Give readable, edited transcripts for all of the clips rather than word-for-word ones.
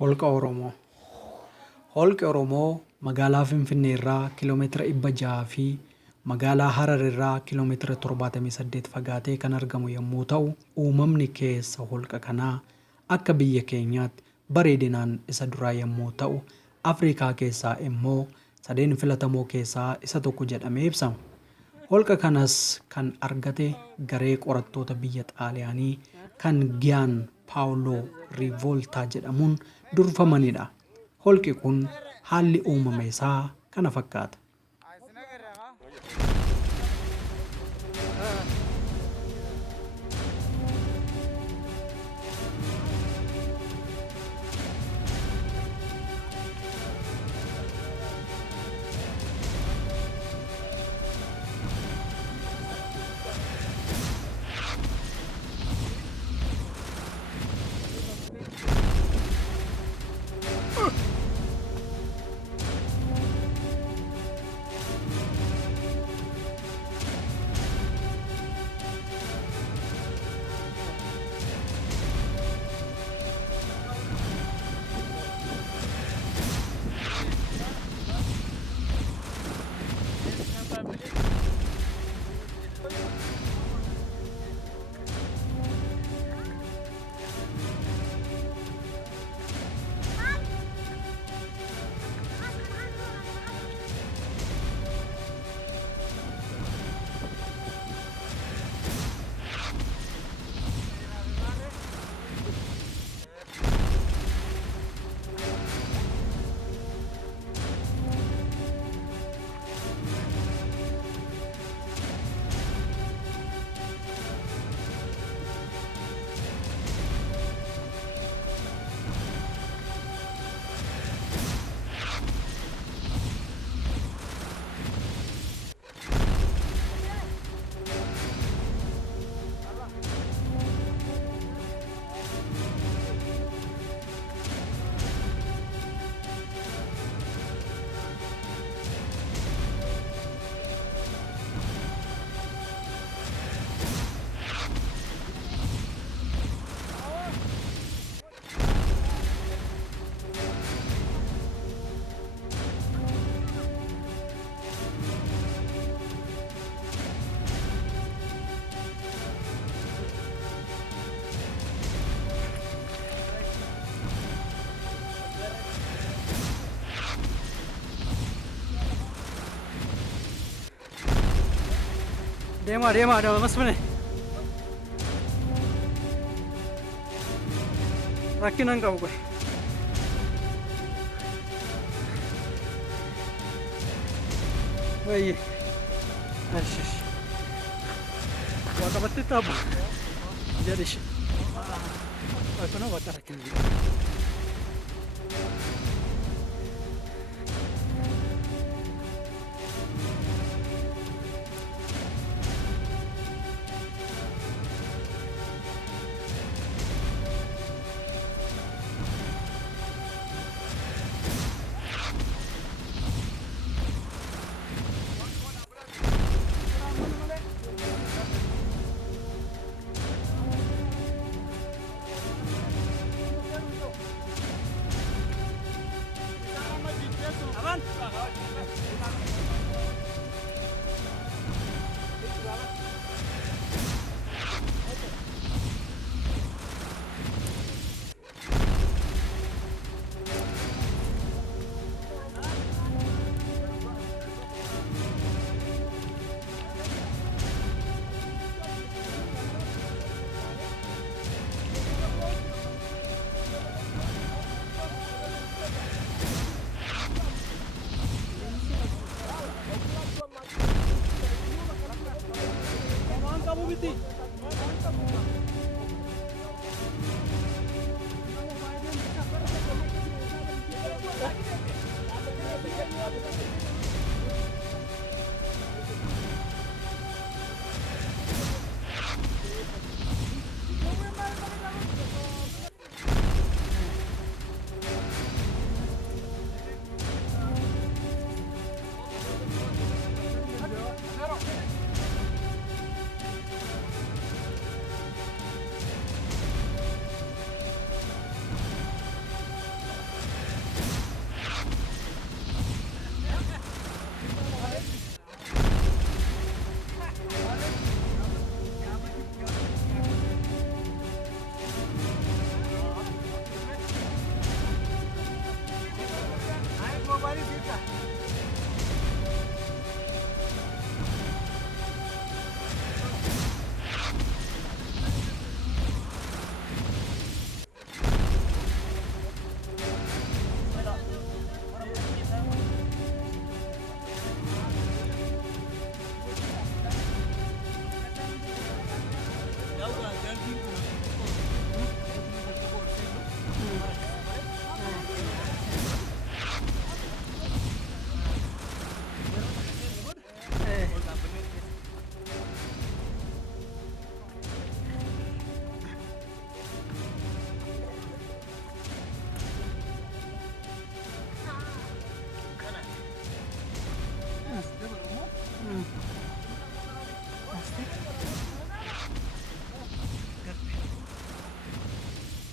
Holqa Oromoo. Holqi Oromoo magaalaa Finfinnee irraa kiiloomeetira 600 fi magaalaa Harar irraa kiiloomeetira 78 fagaatee kan argamu yommuu ta'u, uumamni keessa holqa kanaa akka biyya keenyaatti bareedinaan isa duraa yommuu ta'u, Afrikaa keessaa immoo sadeen filatamoo keessaa isa tokko jedhamee ibsama. Holqa kanas kan argate garee qorattoota biyya Xaaliyaanii kan Giyaan Paawuloo Riivooltaa jedhamuun durfamanidha. Holqi kun haalli uumama isaa kana fakkaata. Deemaa deemaa masmine rakkina hin qabu. Wayye ashish waa qabattee taabba jedhish akkana bakka rakkina.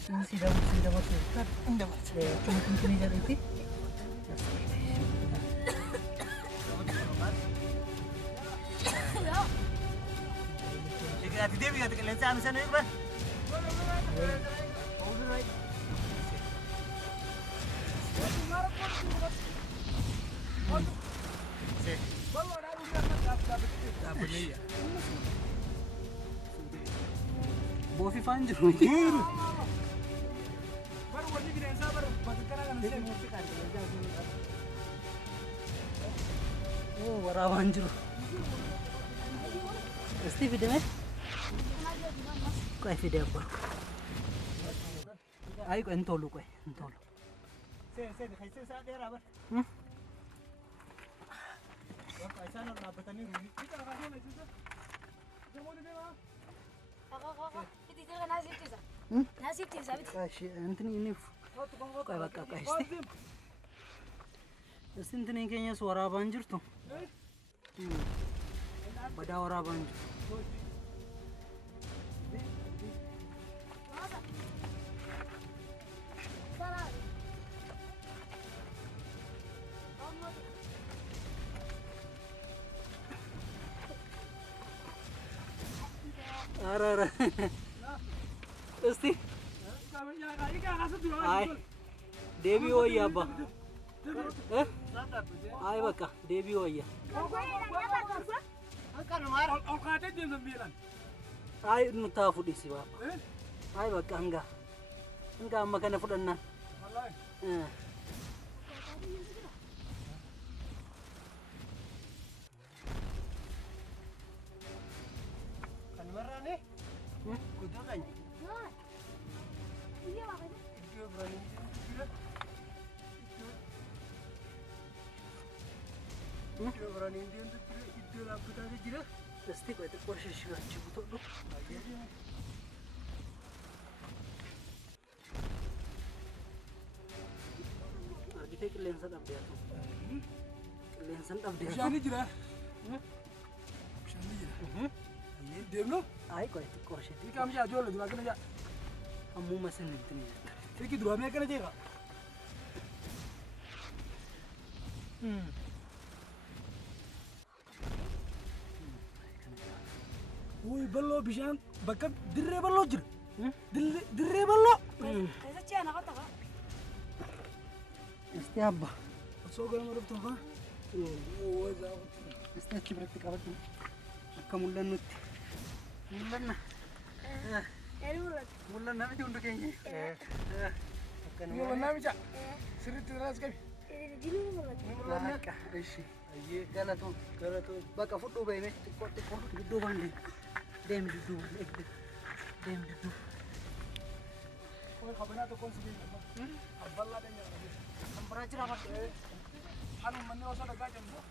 dabarsu. Kan dabarsu. Cuma jadi itu. Ati deebi gati qilleensa aamisan eeguban. Boofi faan jiru. Oh, waraabaan jiru. Pasti fidame? Kau fide apa? Ayo kau entolu kau, entolu. Kasih, enteni ini. Kau bakal kasih. Pasti enteni kayaknya suara banjir tuh. Bada waraabaan jiru. Ara. Pasti. Ay. Devi hoya ba. Ay baka Devi hoya. Ay nuta fudi si ba. Ay baka enggak amma kana fudanna. Kan nih. Kudu kan. Iya makanya. Itu berani juga. Itu berani dia untuk itu laku tadi jira. Pasti kau itu proses juga cukup tuh. Kita kalian sedap dia tuh. Kalian sedap dia. Shani jira. Shani jira. Ini dia no. Ay kau itu proses. Ini kami jual dulu kan aja. Kamu masih nanti nih. Ini dua mereka aja kak. Woi ballo bishan bakka dirree ballo jira. Dirree ballo. Kaisa cina kau tahu? Pasti apa? Osoo gara maruf tuh kan? Oh, jauh. Pasti aja berarti kawat nih. Kamu lanut. Mulana. Erulat. Mulana itu untuk kayaknya. Mulana aja. Sering terus kami. Ini mulat. Mulana kah? Isi. Aye, gala tuh. Baka foto bayi nih. Tikot hidup bang. Dem hidup. Dem hidup. Kau kabarnya tuh konsumsi apa? Aballa deh ya. Kampara cerah apa? Anu mana usah ada gajah tuh.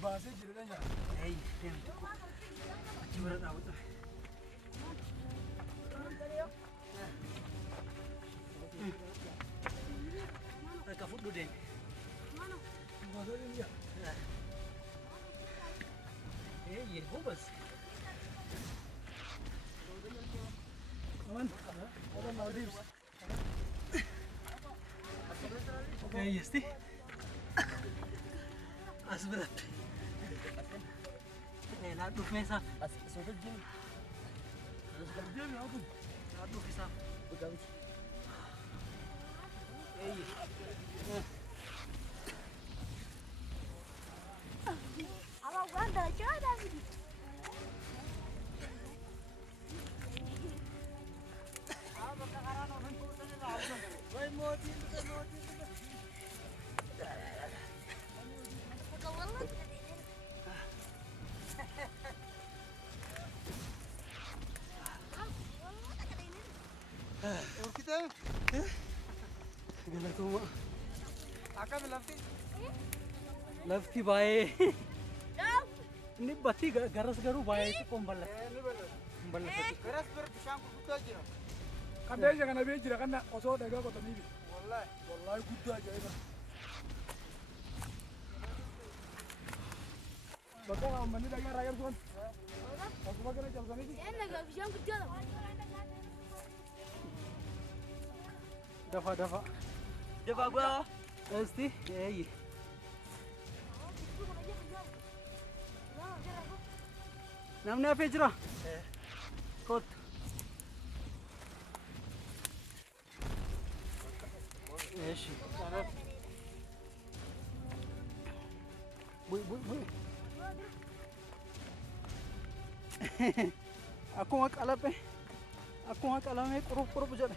Bahasa jadi ya. Hey, dem. Coba tahu tuh. Baka foto deh. Mana? Bahasa ini ya. Iya, bos. Aman. Ada Maldives. Oke, Yesti. Asberat. Lalu mesa. Sudah gini. Sudah gini aku. Lalu mesa. Begawi. Apa ganda coba sih? और कितना है? Gila tuh. आका में लफ्ती Lefty bae. Ini bati garas garu bae itu kombal. नहीं बोलो Kombal lefty. गरज पर शाम को कुत्ता गिरा kan dia jangan nabi jira kan oso daga ko tanibi wallahi kudu aja ina bakal mandi daga rayar tuan aku makan aja sana ini Enak gak bisa kerja loh. دفا دفا دفا بقى استي اي نمنا في جرا كوت ماشي بوي بوي بوي aku mak alape قروب قروب جره